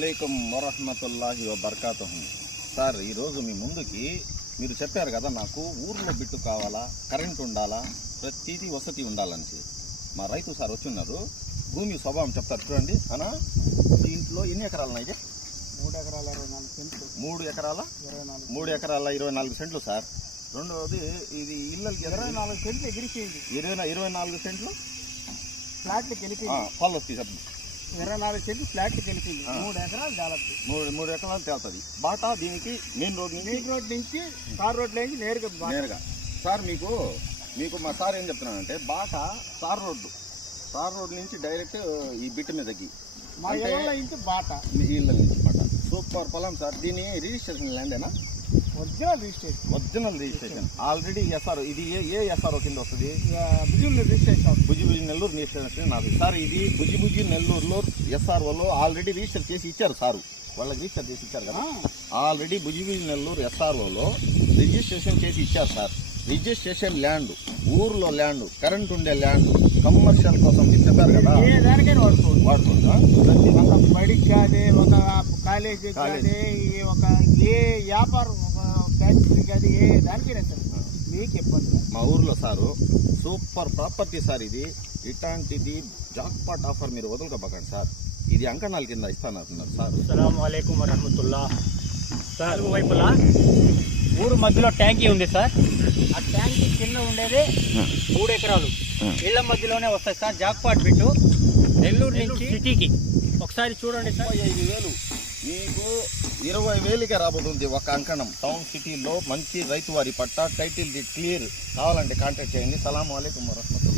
అలైకుం వరహ్మతుల్లాహి వబర్కాతుహు. సార్, ఈరోజు మీ ముందుకి మీరు చెప్పారు కదా, నాకు ఊర్లో బిట్టు కావాలా, కరెంట్ ఉండాలా, ప్రతిదీ వసతి ఉండాలని. మా రైతు సార్ వచ్చిన్నారు. భూమి స్వభావం చెప్తారు చూడండి అనా. దీంట్లో ఎన్ని ఎకరాలు ఉన్నాయి? 3 ఎకరాల 24 సెంట్లు. 3 ఎకరాల 24 సెంట్లు సార్. రెండవది ఇది ఇళ్ళకి 24 సెంట్లు ఎగిరిపోయింది. 24 సెంట్లు ఫ్లాట్కి వెళ్ళిపోయింది. ఫాలో చెప్పండి. 24 సెంట్లు ఫ్లాట్కి వెళ్ళిపోయింది. 3 ఎకరాలు తేలద్దు. 3 ఎకరాలు తేలుతుంది. బాటా దీనికి మెయిన్ రోడ్ నుంచి తార్ రోడ్ నుంచి నేరుగా సార్ మీకు మా సార్ ఏం చెప్తున్నానంటే, బాటా తార్ రోడ్ నుంచి డైరెక్ట్ ఈ బిట్ మీదకి మా ఇళ్ళ నుంచి బాట, మీ ఇళ్ళ నుంచి బాట. సూపర్ పొలం సార్. దీని రిజిస్ట్రేషన్ ల్యాండేనా? Original registration already. ఎస్ఆర్ ఇది ఏ ఎస్ఆర్ఓ కింద వస్తుంది? భుజి నెల్లూరు రిజిస్ట్రేషన్ నాకు సార్. ఇది భుజి నెల్లూరులో ఎస్ఆర్ఓలో ఆల్రెడీ రిజిస్టర్ చేసి ఇచ్చారు సారు. వాళ్ళకి రిజిస్టర్ చేసి ఇచ్చారు కదా. ఆల్రెడీ భుజి నెల్లూరు ఎస్ఆర్ఓలో రిజిస్ట్రేషన్ చేసి ఇచ్చారు సార్. రిజిస్ట్రేషన్ ల్యాండ్, ఊర్లో ల్యాండ్, కరెంట్ ఉండే ల్యాండ్, కమర్షియల్ కోసం మీరు చెప్పారు కదా, దానికైనా వాడుకోండి. ఒక బడికి కానీ, ఒక కాలేజీకి కానీ, ఒక ఏ వ్యాపారం, ఒక ఫ్యాక్టరీ కానీ, ఏ దానికైనా సార్ మీకు ఇబ్బంది. మా ఊర్లో సారు సూపర్ ప్రాపర్టీ సార్. ఇది ఇట్లాంటిది జాక్పాట్ ఆఫర్ మీరు వదులుకోబకండి సార్. ఇది అంకణాల కింద ఇస్తానంటున్నారు సార్. అస్సలాము అలైకుం వరహమతుల్లా. సార్ వైపులా ఊరు మధ్యలో ట్యాంకీ ఉంది సార్. ఆ ట్యాంకీ కింద ఉండేది 3 ఎకరాలు. ఇళ్ల మధ్యలోనే వస్తాయి సార్. జాక్పాట్ బిట్టు నెల్లూరు నుంచి సిటీకి. ఒకసారి చూడండి సార్. 35,000 మీకు 20,000కే రాబోతుంది ఒక అంకణం. టౌన్ సిటీలో మంచి రైతు వారి పట్టా, టైటిల్ క్లియర్. కావాలంటే కాంటాక్ట్ చేయండి. సలాం అలైకుం వరహమతుల్లా.